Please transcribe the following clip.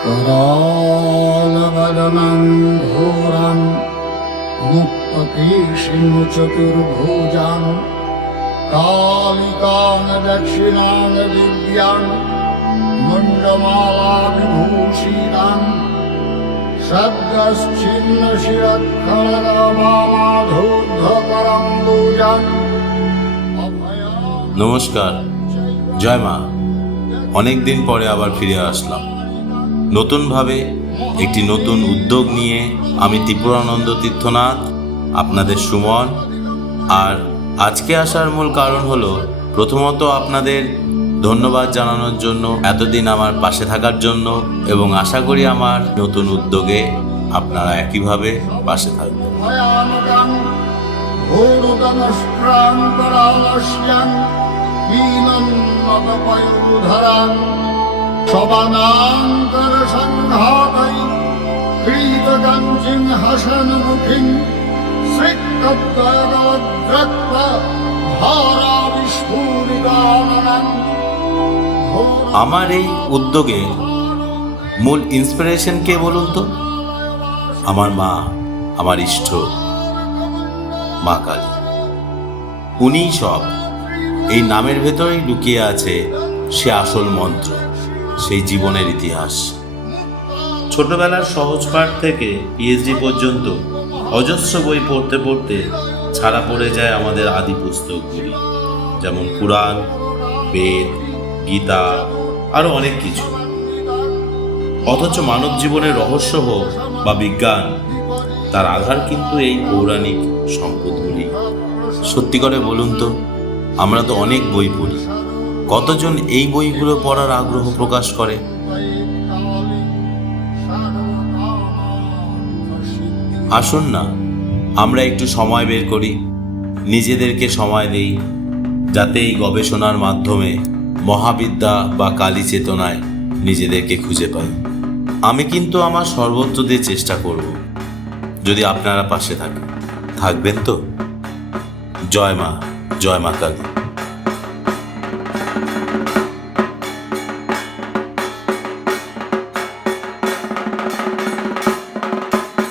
करालवदनं घोरं मुक्तकेशिं चतुर्भुजां कालिकां दक्षिणां दिव्यां मुण्डमालाविभूषितां शब्दश्चिन्नशिरत्कलरमालाधूर्धकरम्बुजां। নমস্কার, জয় মা। অনেক দিন পরে আবার ফিরে আসলাম নতুনভাবে একটি নতুন উদ্যোগ নিয়ে। আমি ত্রিপুরানন্দ তীর্থনাথ, আপনাদের সুমন। আর আজকে আসার মূল কারণ হলো প্রথমত আপনাদের ধন্যবাদ জানানোর জন্য, এতদিন আমার পাশে থাকার জন্য, এবং আশা করি আমার নতুন উদ্যোগে আপনারা একইভাবে পাশে থাকবেন। শবানান্তর সংঘাতৈ ক্রীতকাঞ্চিং হাসনমুখিং শ্রীকদ্বয়গদ্রক্তা ধারাবিস্ফুরিতাননং। আমার এই উদ্যোগে মূল ইন্সপিরেশন কে বলুন তো? আমার মা, আমার ইষ্ট মা কালী। উনিই সব। এই নামের ভেতরেই লুকিয়ে আছে সে আসল মন্ত্র, সেই জীবনের ইতিহাস। ছোটবেলার সহজ পাঠ থেকে পিএইচডি পর্যন্ত অজস্র বই পড়তে পড়তে ছাড়া পড়ে যায় আমাদের আদি পুস্তকগুলি, যেমন পুরাণ, বেদ, গীতা, আরও অনেক কিছু। অথচ মানব জীবনের রহস্য হোক বা বিজ্ঞান, তার আধার কিন্তু এই পৌরাণিক সম্পদগুলি। সত্যি করে বলুন তো, আমরা তো অনেক বই পড়ি, কতজন এই বইগুলো পড়ার আগ্রহ প্রকাশ করে? আসুন না, আমরা একটু সময় বের করি, নিজেদেরকে সময় দেই, যাতে এই গবেষণার মাধ্যমে মহাবিদ্যা বা কালী চেতনায় নিজেদেরকে খুঁজে পাই। আমি কিন্তু আমার সর্বোচ্চ দিয়ে চেষ্টা করব, যদি আপনারা পাশে থাকেন। থাকবেন তো? জয় মা, জয় মা কালী।